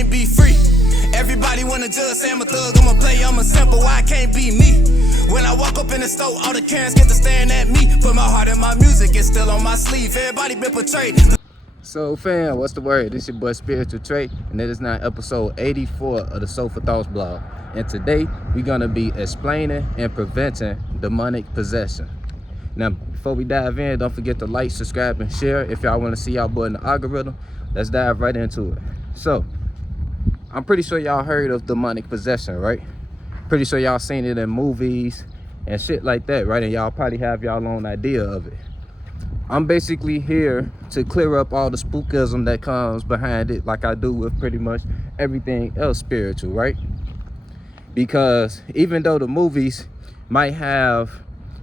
can't be free. Everybody wanna judge, say I'm a thug, I'm a player, I'm a simple, why I can't be me? When I walk up in the store, all the Karens get to staring at me. Put my heart in my music, it's still on my sleeve. Everybody been portrayed. So fam, what's the word? This your boy Spiritual Trait, and it is now episode 84 of the Soulful Thoughts blog. And today we're gonna be explaining and preventing demonic possession. Now, before we dive in, don't forget to like, subscribe, and share if y'all want to see y'all boy in the algorithm. Let's dive right into it. So, I'm pretty sure y'all heard of demonic possession, right? Pretty sure y'all seen it in movies and shit like that, right? And y'all probably have y'all own idea of it. I'm basically here to clear up all the spookism that comes behind it, like I do with pretty much everything else spiritual, right? Because even though the movies might have,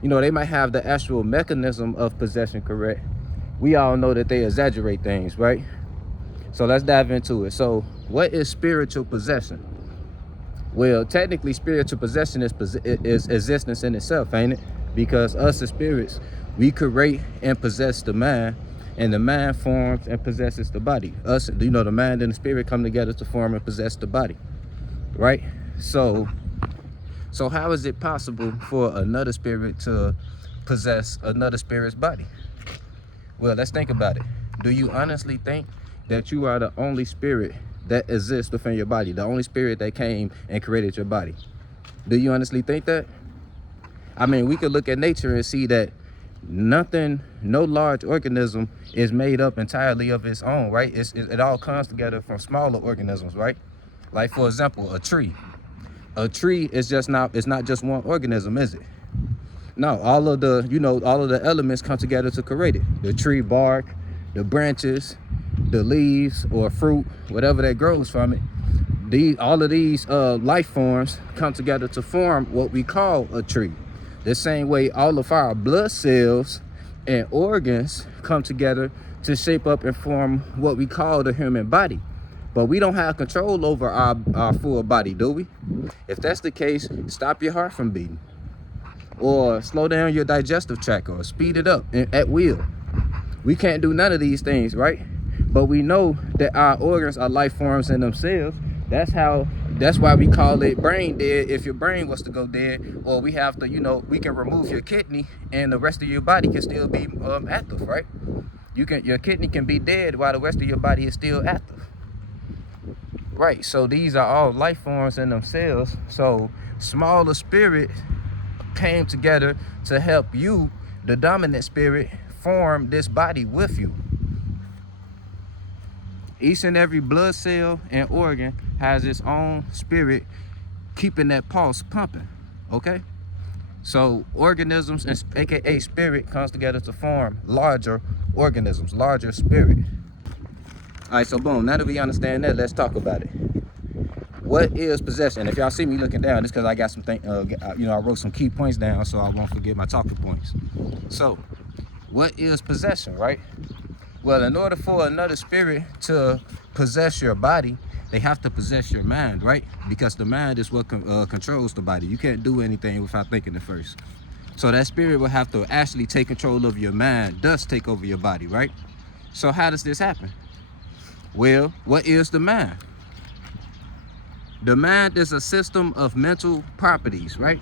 they might have the actual mechanism of possession correct, we all know that they exaggerate things, right? So let's dive into it. So what is spiritual possession? Well, technically spiritual possession is existence in itself, ain't it? Because us as spirits, we create and possess the mind, and the mind forms and possesses the body. Us, the mind and the spirit come together to form and possess the body, right? So how is it possible for another spirit to possess another spirit's body? Well, let's think about it. Do you honestly think that you are the only spirit that exists within your body, the only spirit that came and created your body? Do you honestly think that? I mean, we could look at nature and see that no large organism is made up entirely of its own, right? It all comes together from smaller organisms, right? Like, for example, a tree. A tree is it's not just one organism, is it? No, all of the elements come together to create it. The tree bark, the branches, the leaves or fruit, whatever that grows from it. All of these life forms come together to form what we call a tree. The same way all of our blood cells and organs come together to shape up and form what we call the human body. But we don't have control over our full body, do we? If that's the case, stop your heart from beating, or slow down your digestive tract, or speed it up at will. We can't do none of these things, right? But we know that our organs are life forms in themselves. That's why we call it brain dead if your brain was to go dead, or we have to, we can remove your kidney and the rest of your body can still be active, right? Your kidney can be dead while the rest of your body is still active. Right, so these are all life forms in themselves. So smaller spirit came together to help you, the dominant spirit, form this body with you. Each and every blood cell and organ has its own spirit keeping that pulse pumping, okay? So organisms, aka spirit, comes together to form larger organisms, larger spirit. All right, so boom, now that we understand that, let's talk about it. What is possession? If y'all see me looking down, it's because I got some I wrote some key points down so I won't forget my talking points. So, what is possession, right? Well, in order for another spirit to possess your body, they have to possess your mind, right? Because the mind is what controls the body. You can't do anything without thinking it first. So that spirit will have to actually take control of your mind, thus take over your body, right? So how does this happen? Well, what is the mind? The mind is a system of mental properties, right?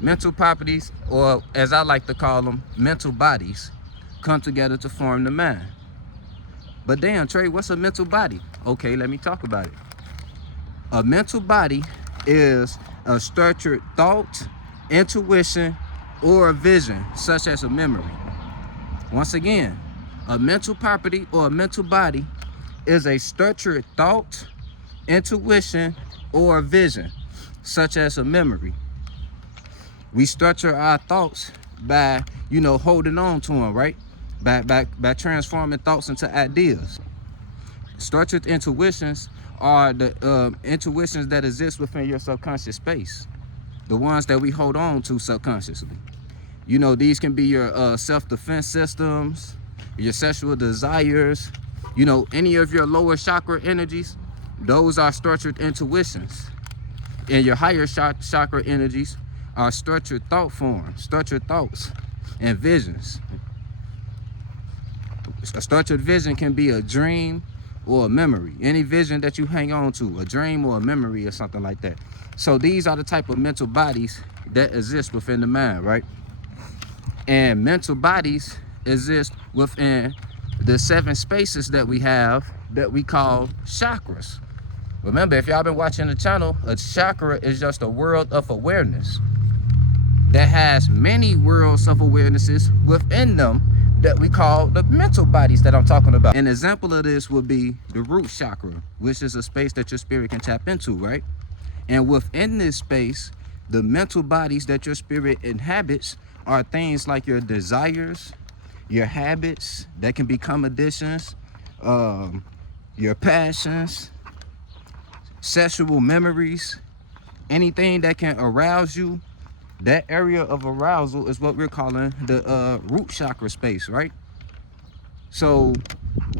Mental properties, or as I like to call them, mental bodies, come together to form the mind. But damn, Trey, what's a mental body? Okay, let me talk about it. A mental body is a structured thought, intuition, or a vision, such as a memory. Once again, a mental property or a mental body is a structured thought, intuition, or a vision, such as a memory. We structure our thoughts by, holding on to them, right? By transforming thoughts into ideas. Structured intuitions are the intuitions that exist within your subconscious space, the ones that we hold on to subconsciously. These can be your self-defense systems, your sexual desires, any of your lower chakra energies. Those are structured intuitions. And your higher chakra energies are structured thought forms, structured thoughts and visions. A structured vision can be a dream or a memory, any vision that you hang on to, a dream or a memory or something like that. So these are the type of mental bodies that exist within the mind, right? And mental bodies exist within the 7 spaces that we have that we call chakras. Remember, if y'all been watching the channel, a chakra is just a world of awareness that has many worlds of awarenesses within them that we call the mental bodies that I'm talking about. An example of this would be the root chakra, which is a space that your spirit can tap into, right? And within this space, the mental bodies that your spirit inhabits are things like your desires, your habits that can become addictions, your passions, sexual memories, anything that can arouse you. That area of arousal is what we're calling the root chakra space, right? So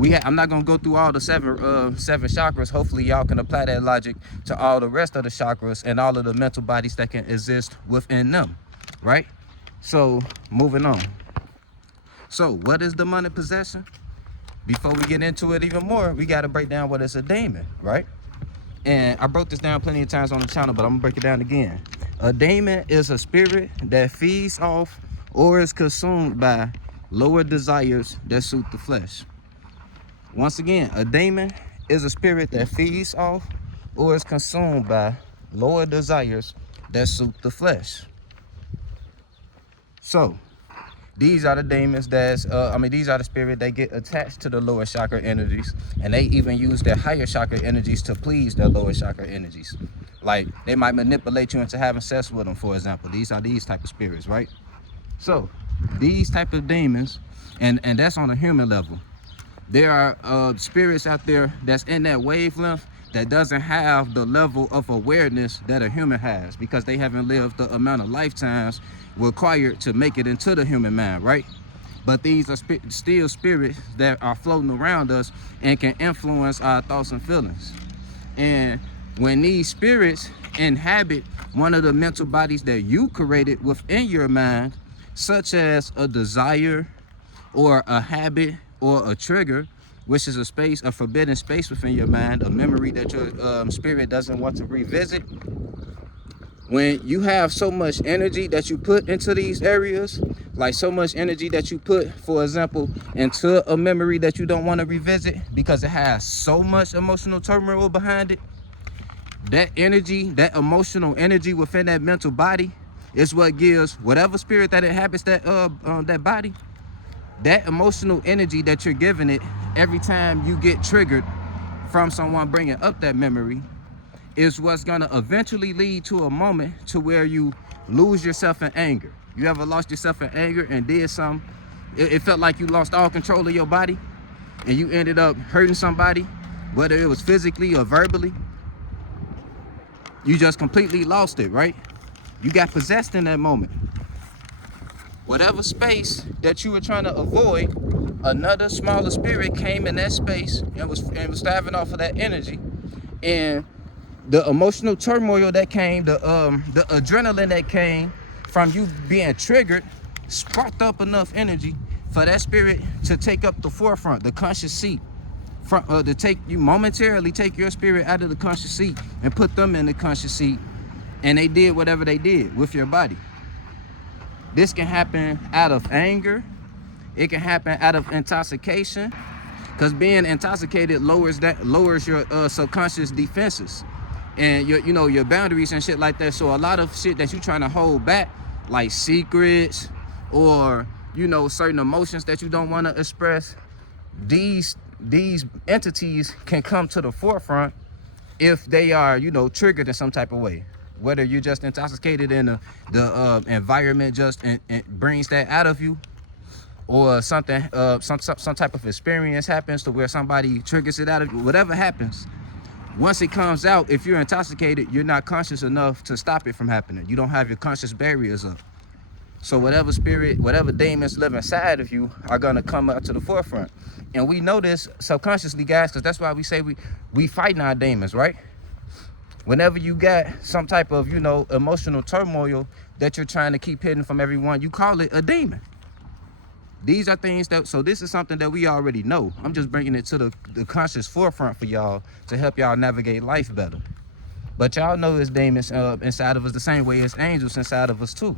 I'm not gonna go through all the seven chakras. Hopefully y'all can apply that logic to all the rest of the chakras and all of the mental bodies that can exist within them, right? So moving on. So what is demonic possession? Before we get into it even more, we got to break down what is a daemon, right? And I broke this down plenty of times on the channel, but I'm gonna break it down again. A daemon is a spirit that feeds off or is consumed by lower desires that suit the flesh. Once again, a daemon is a spirit that feeds off or is consumed by lower desires that suit the flesh. So these are the daemons these are the spirit that get attached to the lower chakra energies, and they even use their higher chakra energies to please their lower chakra energies. Like they might manipulate you into having sex with them, for example. These are these type of spirits, right? So these type of demons, and that's on a human level. There are spirits out there that's in that wavelength that doesn't have the level of awareness that a human has, because they haven't lived the amount of lifetimes required to make it into the human mind, right? But these are still spirits that are floating around us and can influence our thoughts and feelings. And when these spirits inhabit one of the mental bodies that you created within your mind, such as a desire or a habit or a trigger, which is a forbidden space within your mind, a memory that your spirit doesn't want to revisit. When you have so much energy that you put into these areas, like so much energy that you put, for example, into a memory that you don't want to revisit because it has so much emotional turmoil behind it, that energy, that emotional energy within that mental body is what gives whatever spirit that inhabits that body, that emotional energy that you're giving it every time you get triggered from someone bringing up that memory is what's going to eventually lead to a moment to where you lose yourself in anger. You ever lost yourself in anger and did something? It felt like you lost all control of your body and you ended up hurting somebody, whether it was physically or verbally. You just completely lost it, right? You got possessed in that moment. Whatever space that you were trying to avoid, another smaller spirit came in that space and was thriving off of that energy. And the emotional turmoil that came, the adrenaline that came from you being triggered, sparked up enough energy for that spirit to take up the forefront, the conscious seat, to take you momentarily, take your spirit out of the conscious seat and put them in the conscious seat, and they did whatever they did with your body. This can happen out of anger. It can happen out of intoxication, because being intoxicated lowers your subconscious defenses and your boundaries and shit like that. So a lot of shit that you're trying to hold back, like secrets or certain emotions that you don't want to express, these entities can come to the forefront if they are triggered in some type of way. Whether you're just intoxicated and the environment just brings that out of you, or something some type of experience happens to where somebody triggers it out of you. Whatever happens, once it comes out, if you're intoxicated, you're not conscious enough to stop it from happening. You don't have your conscious barriers up. So whatever spirit, whatever demons live inside of you are gonna come up to the forefront. And we know this subconsciously, guys, because that's why we say we fighting our demons, right? Whenever you got some type of emotional turmoil that you're trying to keep hidden from everyone, you call it a demon. These are things that, so this is something that we already know. I'm just bringing it to the conscious forefront for y'all to help y'all navigate life better. But y'all know there's demons inside of us the same way as angels inside of us too.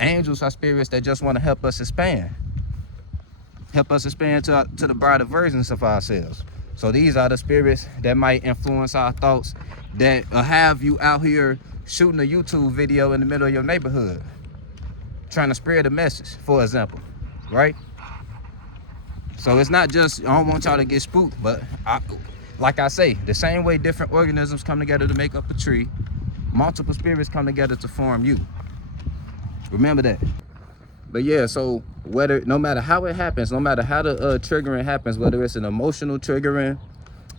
Angels are spirits that just want to help us expand. Help us expand to the brighter versions of ourselves. So these are the spirits that might influence our thoughts, that have you out here shooting a YouTube video in the middle of your neighborhood, trying to spread a message, for example, right? So it's not just, I don't want y'all to get spooked, but like I say, the same way different organisms come together to make up a tree, multiple spirits come together to form you. Remember that. But yeah, so no matter how it happens, no matter how the triggering happens, whether it's an emotional triggering,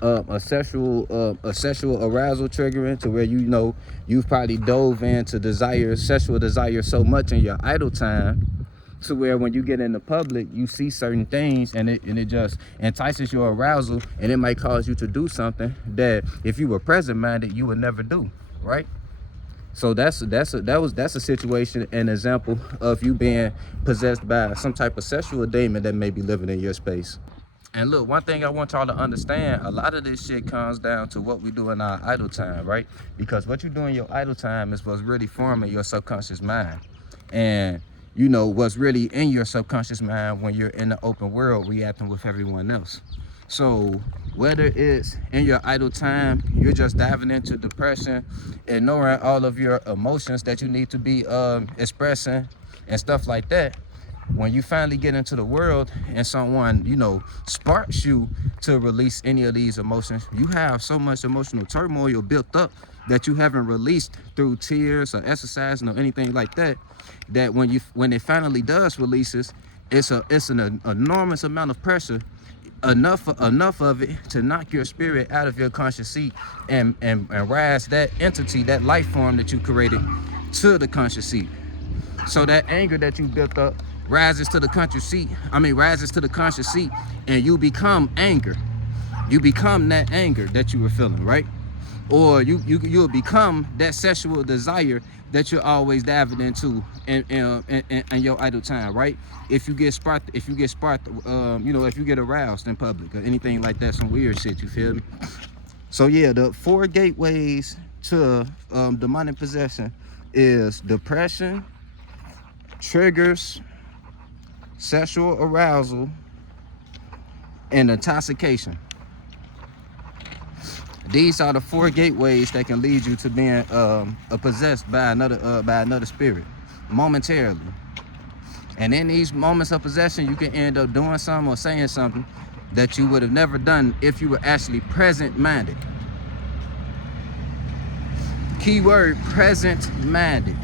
a sexual arousal triggering, to where you've probably dove into sexual desire so much in your idle time, to where when you get in the public, you see certain things and it just entices your arousal, and it might cause you to do something that if you were present minded you would never do, right? So that's a situation, an example of you being possessed by some type of sexual demon that may be living in your space. And look, one thing I want y'all to understand, a lot of this shit comes down to what we do in our idle time, right? Because what you do in your idle time is what's really forming your subconscious mind. And what's really in your subconscious mind when you're in the open world reacting with everyone else. So whether it's in your idle time, you're just diving into depression, ignoring all of your emotions that you need to be expressing and stuff like that. When you finally get into the world and someone, sparks you to release any of these emotions, you have so much emotional turmoil built up that you haven't released through tears or exercising or anything like that, that when it finally does releases, it's an enormous amount of pressure, enough of it to knock your spirit out of your conscious seat and rise that entity, that life form that you created, to the conscious seat. So that anger that you built up rises to the conscious seat, and you become anger. You become that anger that you were feeling, right? Or you'll become that sexual desire that you're always diving into in your idle time, right? If you get sparked, if you get aroused in public or anything like that, some weird shit, you feel me? So yeah, the 4 gateways to demonic possession is depression, triggers, sexual arousal, and intoxication. These are the 4 gateways that can lead you to being possessed by another spirit momentarily. And in these moments of possession, you can end up doing something or saying something that you would have never done if you were actually present-minded. Keyword, present-minded.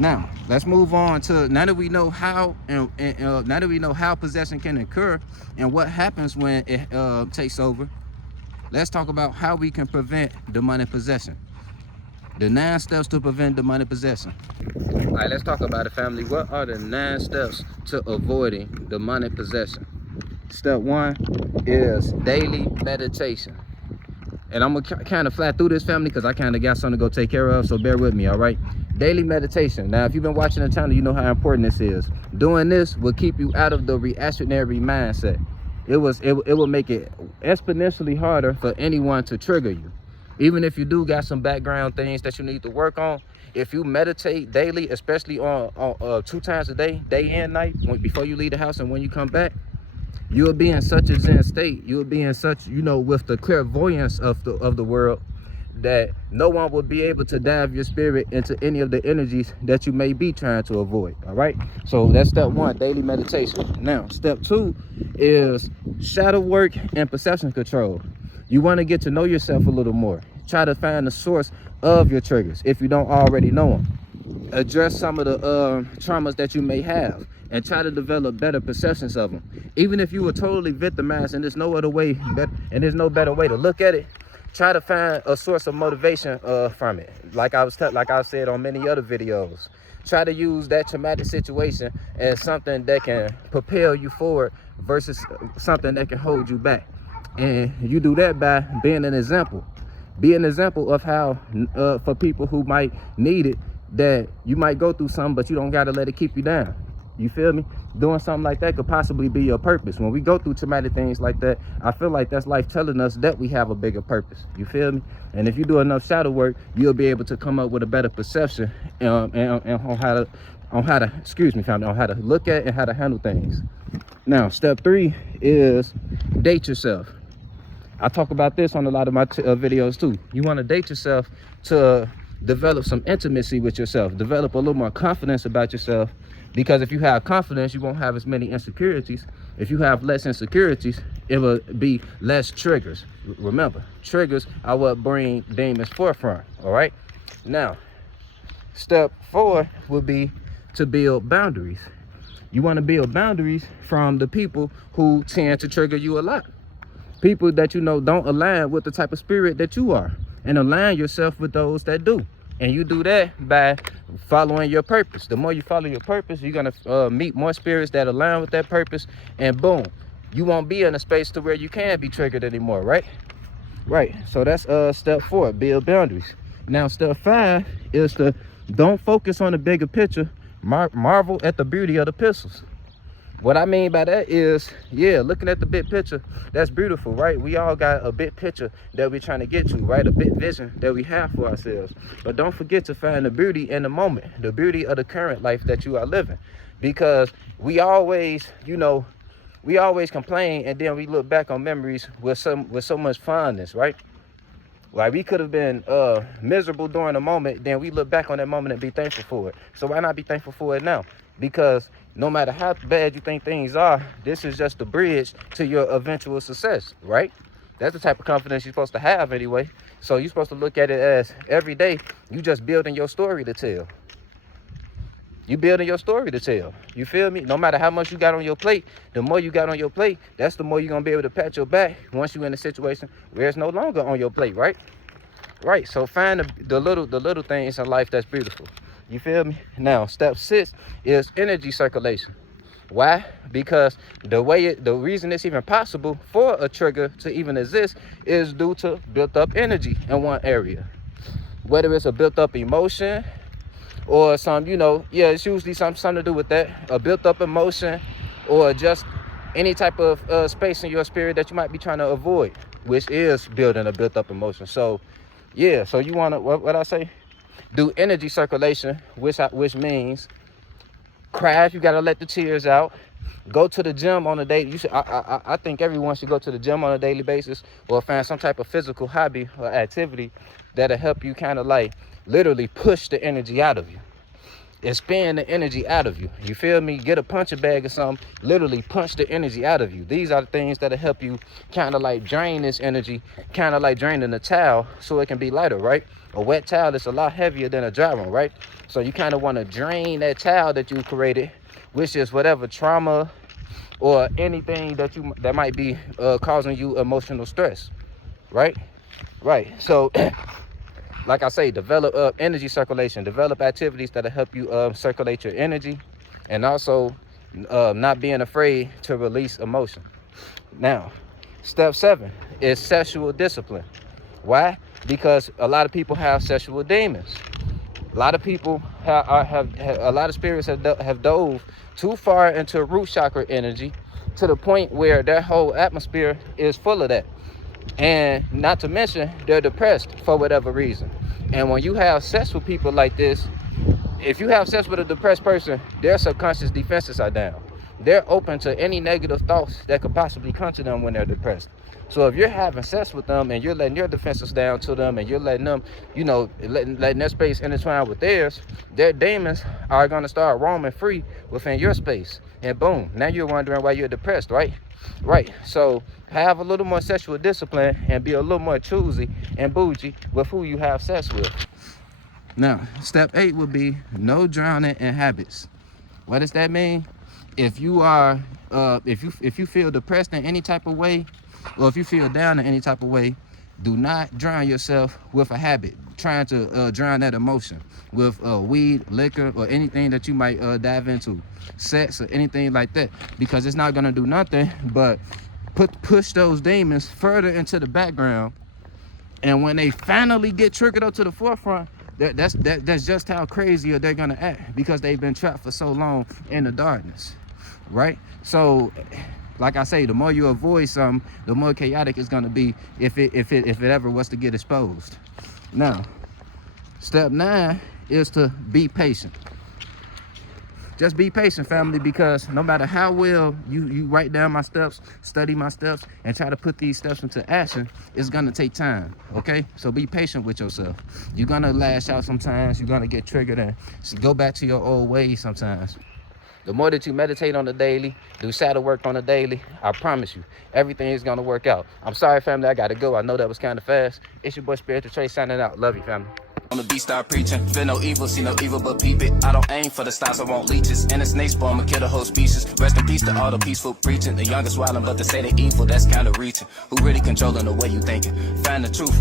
Now, let's move on to, now that we know how possession can occur and what happens when it takes over, let's talk about how we can prevent demonic possession. The 9 steps to prevent demonic possession. All right, let's talk about it, family. What are the 9 steps to avoiding demonic possession? Step 1 is daily meditation. And I'm gonna kind of fly through this, family, because I kind of got something to go take care of, so bear with me, all right? Daily meditation. Now, if you've been watching the channel, you know how important this is. Doing this will keep you out of the reactionary mindset. It will make it exponentially harder for anyone to trigger you. Even if you do got some background things that you need to work on, if you meditate daily, especially on 2 times a day, day and night, before you leave the house and when you come back, you'll be in such a zen state. You'll be in such, with the clairvoyance of the world, that no one will be able to dive your spirit into any of the energies that you may be trying to avoid. All right, so that's step 1, daily meditation. Now, step 2 is shadow work and perception control. You want to get to know yourself a little more. Try to find the source of your triggers if you don't already know them. Address some of the traumas that you may have and try to develop better perceptions of them. Even if you were totally victimized and there's no other way, and there's no better way to look at it, try to find a source of motivation from it. Like I said on many other videos, try to use that traumatic situation as something that can propel you forward versus something that can hold you back. And you do that by being an example. Be an example of how, for people who might need it, that you might go through something, but you don't got to let it keep you down. You feel me? Doing something like that could possibly be your purpose. When we go through traumatic things like that, I feel like that's life telling us that we have a bigger purpose. You feel me? And if you do enough shadow work, you'll be able to come up with a better perception and on how to excuse me, family, on how to look at and how to handle things. Now, step 3 is date yourself. I talk about this on a lot of my videos too. You want to date yourself to develop some intimacy with yourself, develop a little more confidence about yourself, because if you have confidence, you won't have as many insecurities. If you have less insecurities, it will be less triggers. Remember, triggers are what bring demons forefront. All right. Now, step 4 would be to build boundaries. You want to build boundaries from the people who tend to trigger you a lot. People that you know don't align with the type of spirit that you are, and align yourself with those that do. And you do that by following your purpose. The more you follow your purpose, you're gonna meet more spirits that align with that purpose, and boom, you won't be in a space to where you can't be triggered anymore, right? Right. So that's step 4, build boundaries. Now, step 5 is to don't focus on the bigger picture, marvel at the beauty of the pixels. What I mean by that is, yeah, looking at the big picture, that's beautiful, right? We all got a big picture that we're trying to get to, right? A big vision that we have for ourselves. But don't forget to find the beauty in the moment, the beauty of the current life that you are living. Because we always, we always complain, and then we look back on memories with so much fondness, right? Like, we could have been miserable during the moment, then we look back on that moment and be thankful for it. So why not be thankful for it now? Because no matter how bad you think things are, this is just the bridge to your eventual success, right? That's the type of confidence you're supposed to have anyway. So you're supposed to look at it as every day you just building your story to tell. You building your story to tell. You feel me? No matter how much you got on your plate, the more you got on your plate, that's the more you're going to be able to pat your back once you're in a situation where it's no longer on your plate, right? Right. So find the little things in life that's beautiful. You feel me? Now, step 6 is energy circulation. Why? Because the reason it's even possible for a trigger to even exist is due to built up energy in one area. Whether it's a built up emotion or some, it's usually something to do with that, a built up emotion, or just any type of space in your spirit that you might be trying to avoid, which is building a built up emotion. So, yeah, so you want to, what I say? Do energy circulation, which means cry if you got to let the tears out. Go to the gym on a daily. I think everyone should go to the gym on a daily basis, or find some type of physical hobby or activity that'll help you kind of like literally push the energy out of you. Expand the energy out of you. You feel me? Get a punching bag or something, literally punch the energy out of you. These are the things that'll help you kind of like drain this energy, kind of like draining the towel so it can be lighter, right? A wet towel is a lot heavier than a dry one, right? So you kind of want to drain that towel that you created, which is whatever trauma or anything that might be causing you emotional stress, right? Right. So like I say, develop energy circulation, develop activities that'll help you circulate your energy, and also not being afraid to release emotion. Now, step 7 is sexual discipline. Why? Because a lot of people have sexual demons. A lot of people have a lot of spirits have dove too far into root chakra energy, to the point where their whole atmosphere is full of that. And not to mention, they're depressed for whatever reason. And when you have sex with people like this, if you have sex with a depressed person, their subconscious defenses are down. They're open to any negative thoughts that could possibly come to them when they're depressed. So if you're having sex with them and you're letting your defenses down to them, and you're letting them, letting their space intertwine with theirs, their demons are going to start roaming free within your space. And boom, now you're wondering why you're depressed, right? Right. So have a little more sexual discipline and be a little more choosy and bougie with who you have sex with. Now, step 8 would be no drowning in habits. What does that mean? If you are, if you feel depressed in any type of way, or if you feel down in any type of way, do not drown yourself with a habit, trying to drown that emotion with weed, liquor, or anything that you might dive into, sex or anything like that, because it's not going to do nothing but push those demons further into the background. And when they finally get triggered up to the forefront, That's just how crazier they're gonna act, because they've been trapped for so long in the darkness, right? So, like I say, the more you avoid something, the more chaotic it's gonna be if it ever was to get exposed. Now, step 9 is to be patient. Just be patient, family, because no matter how well you write down my steps, study my steps, and try to put these steps into action, it's gonna take time, okay? So be patient with yourself. You're gonna lash out sometimes, you're gonna get triggered and go back to your old ways sometimes. The more that you meditate on the daily, do shadow work on the daily, I promise you, everything is gonna work out. I'm sorry, family, I gotta go. I know that was kind of fast. It's your boy Spiritual Trey signing out. Love you, family. On the beat, start preaching. Feel no evil, see no evil, but peep it. I don't aim for the stars, I want leeches. And a snake spawn, I'ma kill the whole species. Rest in peace to all the peaceful preaching. The youngest wildin', but they say they evil, that's kinda reaching. Who really controlling the way you thinking? Find the truth.